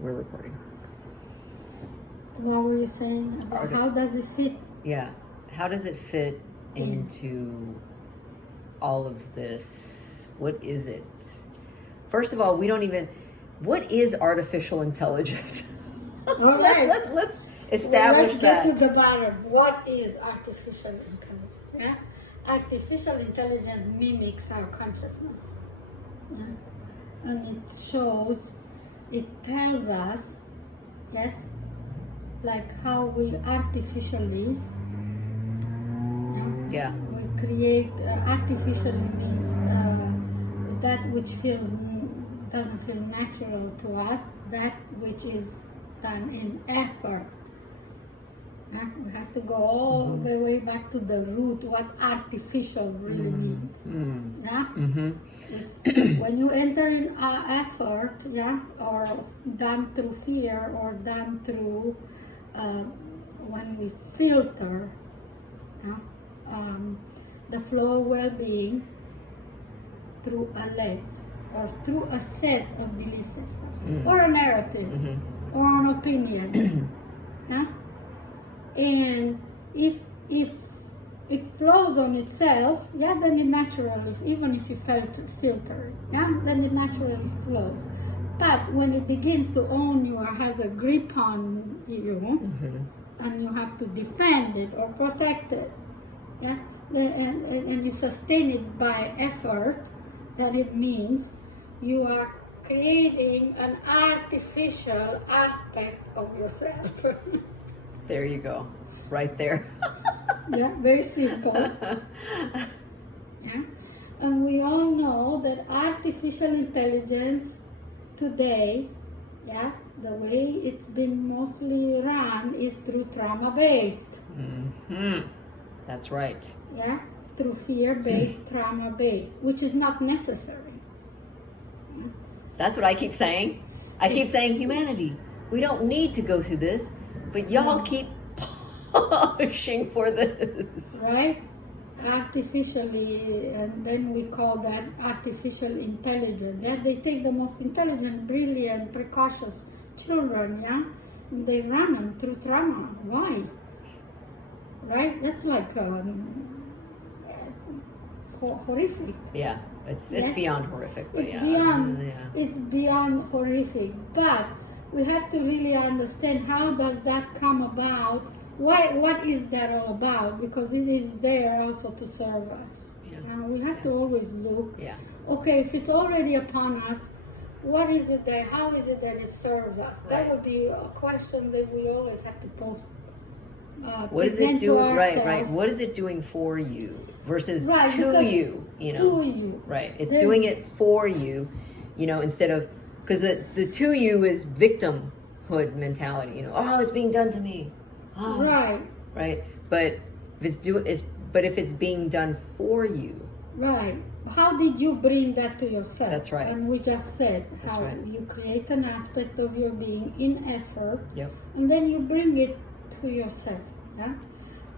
We're recording. What were you saying? About how does it fit? Yeah. How does it fit into all of this? What is it? First of all, we don't even... What is artificial intelligence? All right. Let's establish that. Let's get to the bottom. What is artificial intelligence? Yeah? Artificial intelligence mimics our consciousness. Yeah? And it shows, it tells us, yes, like how we artificially, yeah, we create, artificially means that which doesn't feel natural to us, that which is done in effort. We have to go all the way back to the root, what artificial really means. Yeah? It's when you enter in effort, yeah, or done through fear, or done through when we filter the flow of well-being through a lens or through a set of belief systems or a narrative or an opinion. Yeah? And if it flows on itself, yeah, then it naturally, even if you filter it, yeah, then it naturally flows. But when it begins to own you or has a grip on you, and you have to defend it or protect it, yeah, and you sustain it by effort, then it means you are creating an artificial aspect of yourself. There you go, right there. Yeah, very simple. Yeah, and we all know that artificial intelligence today, yeah, the way it's been mostly run is through trauma-based. That's right. Yeah, through fear-based, trauma-based, which is not necessary. Yeah. That's what I keep saying. I keep saying, humanity, we don't need to go through this, but y'all keep pushing for this. Right? Artificially, and then we call that artificial intelligence. Yeah, they take the most intelligent, brilliant, precocious children, yeah, and they run them through trauma. Why? Right? That's like horrific. Yeah, it's beyond horrific. But it's beyond horrific. But we have to really understand, how does that come about? What is that all about? Because it is there also to serve us. We have to always look. Okay, if it's already upon us, what is it that? How is it that it serves us? That would be a question that we always have to pose. What is it doing? Right. What is it doing for you versus to you? You know, to you. Right. It's doing it for you. You know, instead of, because the to you is victimhood mentality. You know, oh, it's being done to me. Oh, right. But if it's being done for you. Right. How did you bring that to yourself? That's right. And we just said how you create an aspect of your being in effort. Yep. And then you bring it to yourself. Yeah.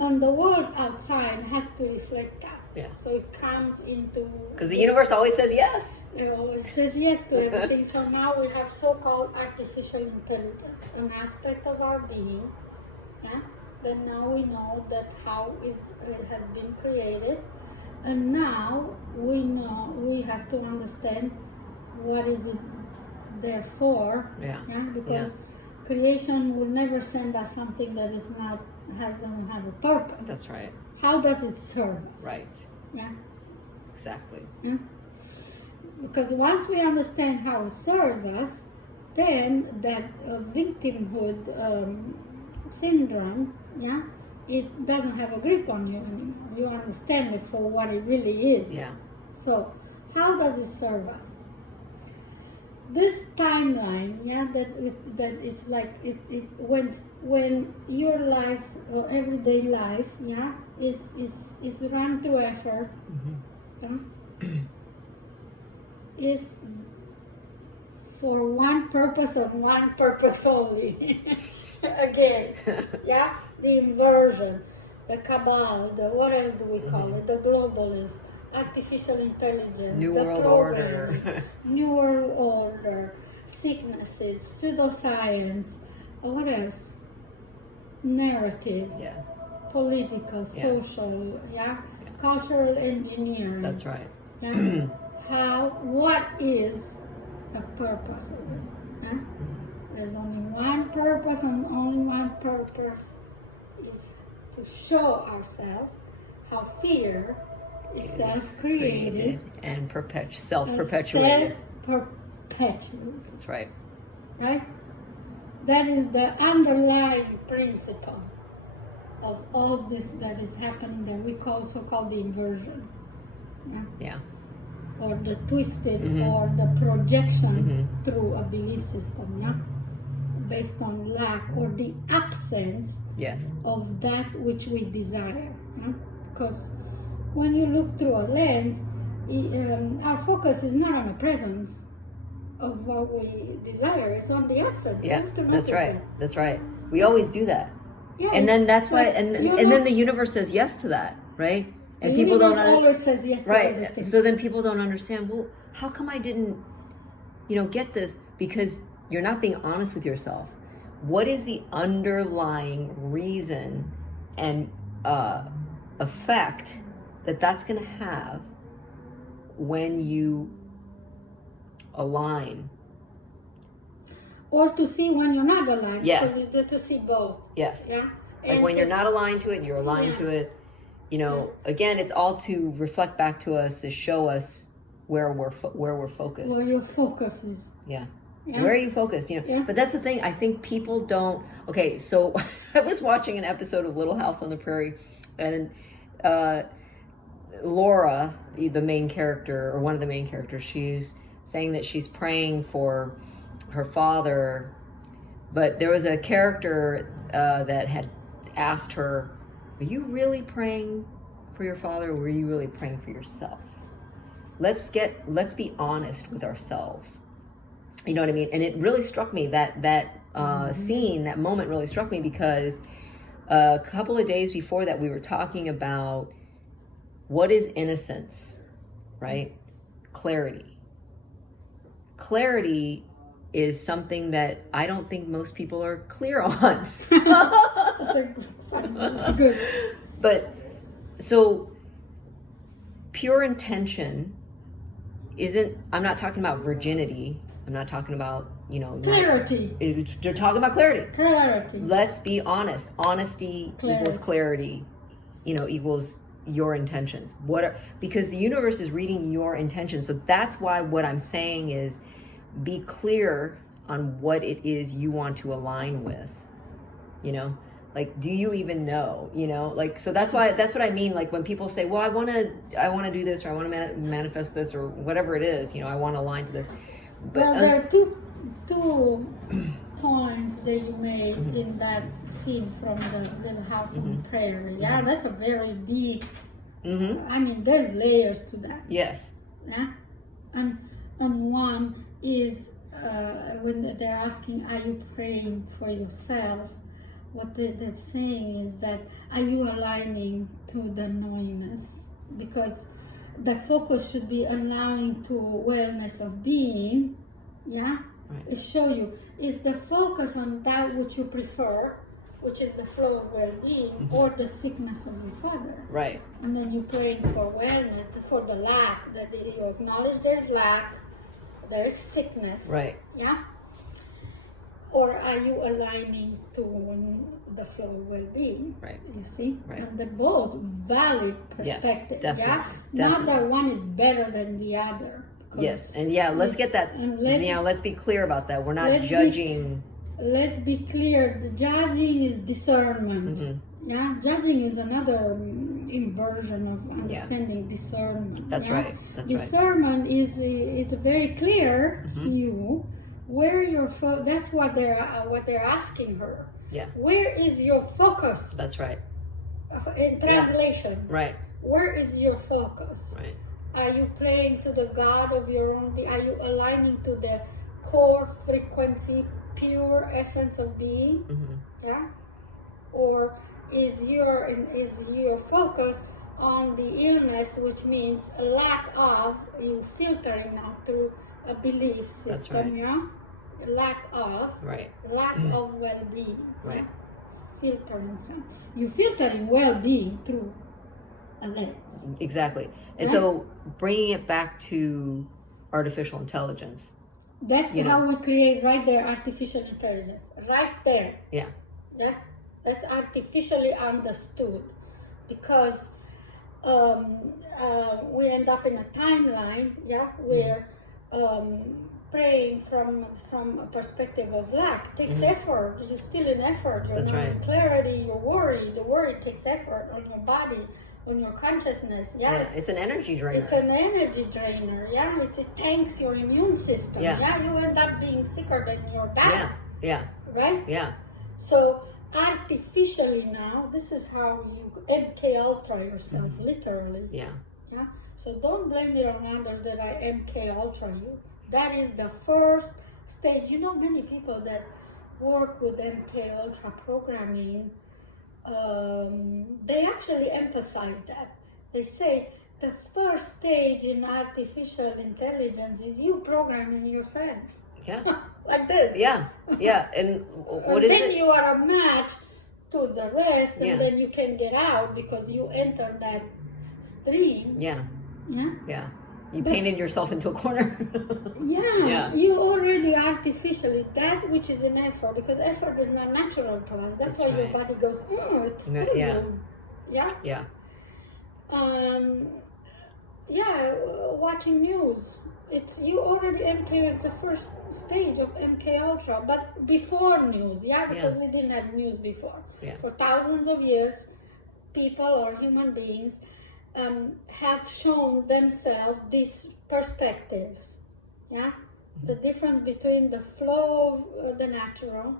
And the world outside has to reflect that. Yeah. So it comes into... Because the universe always says yes. It says yes to everything. So now we have so-called artificial intelligence, an aspect of our being. Yeah. Then now we know that how it has been created, and now we know we have to understand what is it there for. Yeah. Because creation will never send us something that is doesn't have a purpose. That's right. How does it serve us? Right. Yeah. Exactly. Yeah. Because once we understand how it serves us, then that victimhood syndrome, yeah, it doesn't have a grip on you anymore. You understand it for what it really is. Yeah. So, how does it serve us? This timeline, yeah, that is like when your life or everyday life, yeah, is run through effort, is for one purpose and one purpose only. Again, yeah, the inversion, the cabal, the what else do we call it? The globalists, artificial intelligence, New the World program, Order. New World Order, sicknesses, pseudoscience, what else? Narratives, political, social, cultural engineering. That's right. What is the purpose of it? There's only one purpose, and only one purpose is to show ourselves how fear is self-created and self-perpetuated. Self-perpetuated. That's right. Right? That is the underlying principle of all this that is happening that we so-called the inversion. Or the twisted or the projection through a belief system, based on lack or the absence of that which we desire. Because when you look through a lens, our focus is not on the presence of what we desire, it's on the absence. That's right. That's right. We always do that. And then that's why, and then the universe says yes to that, right? And people don't always says yes to everything. So then people don't understand, well, how come I didn't, get this? Because you're not being honest with yourself. What is the underlying reason and effect that's going to have when you align? Or to see when you're not aligned. Yes. Because to see both. Yes. Yeah. Like when you're not aligned to it, you're aligned to it. Again, it's all to reflect back to us, to show us where we're focused. Where your focus is. Yeah. Where are you focused? But that's the thing. I think people don't. Okay, so I was watching an episode of Little House on the Prairie, and Laura, the main character, or one of the main characters, she's saying that she's praying for her father, but there was a character that had asked her, are you really praying for your father, or were you really praying for yourself? Let's be honest with ourselves. You know what I mean? And it really struck me, that scene, that moment really struck me, because a couple of days before that we were talking about what is innocence, right? Clarity is something that I don't think most people are clear on. That's good. But so pure intention isn't, I'm not talking about virginity. I'm not talking about, clarity. They're talking about clarity. Clarity. Let's be honest. Honesty equals clarity, equals your intentions. Because the universe is reading your intentions. So that's why what I'm saying is, be clear on what it is you want to align with. Like, do you even know? So that's what I mean. Like when people say, well, I want to do this, or I want to manifest this, or whatever it is, I want to align to this. But, well, there are two points that you made in that scene from the Little House on the Prairie. Yeah, that's a very deep. I mean, there's layers to that. Yes. Yeah, and one is when they're asking, are you praying for yourself? What they're saying is that, are you aligning to the knowingness? Because the focus should be allowing to wellness of being, right. It show you, is the focus on that which you prefer, which is the flow of well-being, or the sickness of your father. Right. And then you're praying for wellness, for the lack, that you acknowledge there's lack, there's sickness. Right. Yeah? Or are you aligning to the flow of well-being? Right. You see? Right. And they're both valid perspectives. Yes, definitely. Yeah? Definitely. Not that one is better than the other. Yes, and let's get that. Let's be clear about that. We're not judging. Let's be clear. The judging is discernment. Yeah, judging is another inversion of understanding discernment. That's right. Discernment is very clear to you where your that's what they're asking her. Yeah. Where is your focus? That's right. In translation. Right. Where is your focus? Right. Are you playing to the God of your own being? Are you aligning to the core frequency, pure essence of being? Yeah. Or is your focus on the illness, which means a lack of you filtering out through a belief system? That's right. Yeah. lack of Right. lack of well-being. Right. Filtering something. You filtering well-being through a lens. Exactly. And Right. so bringing it back to artificial intelligence. That's how we create right there artificial intelligence. Right there. Yeah. Yeah. That's artificially understood because we end up in a timeline, where praying from a perspective of lack takes effort. You're still in effort. You're That's not right. in clarity. You're worried. The worry takes effort on your body, on your consciousness. It's an energy drainer. It's an energy drainer. It tanks your immune system. You end up being sicker than your dad. Yeah. Right. Yeah. So artificially now, this is how you MK Ultra yourself, literally. Yeah. So don't blame it on others that I MK Ultra you. That is the first stage. Many people that work with MK Ultra programming, they actually emphasize that. They say the first stage in artificial intelligence is you programming yourself. Yeah. Like this. Yeah. And what is then it? you are a match to the rest, and Yeah. then you can get out because you enter that stream. Yeah. Yeah. You painted yourself into a corner. Yeah. You already artificially, that which is an effort, because effort is not natural to us. That's why your right. body goes, it's through Yeah. you. Yeah. Watching news. It's you already MK the first stage of MK Ultra, but before news, because we didn't have news before. Yeah. For thousands of years, people or human beings have shown themselves these perspectives. The difference between the flow of the natural,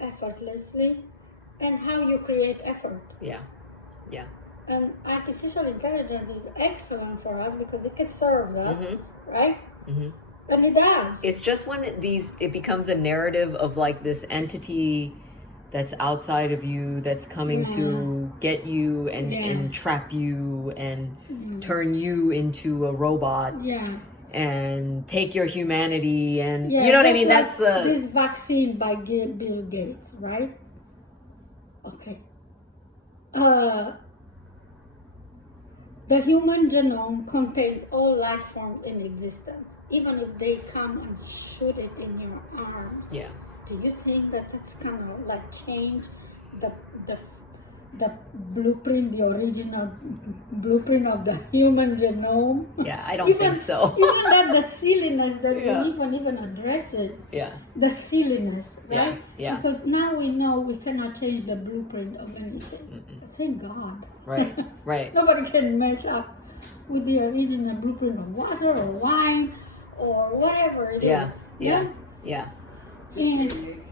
effortlessly, and how you create effort. Yeah. And artificial intelligence is excellent for us because it can serve us, right? And it does. It's just when it becomes a narrative of like this entity that's outside of you, that's coming to get you and trap you and turn you into a robot. And take your humanity, and you know what I mean? That's this vaccine by Bill Gates, right? Okay. The human genome contains all life forms in existence, even if they come and shoot it in your arms. Yeah. Do you think that that's gonna like change the blueprint, the original blueprint of the human genome? Yeah, I don't think so. Even that the silliness that we even address it. Yeah. The silliness, right? Yeah. Because now we know we cannot change the blueprint of anything. Thank God. Right. Nobody can mess up with the original blueprint of water or wine or whatever it is. Yeah. And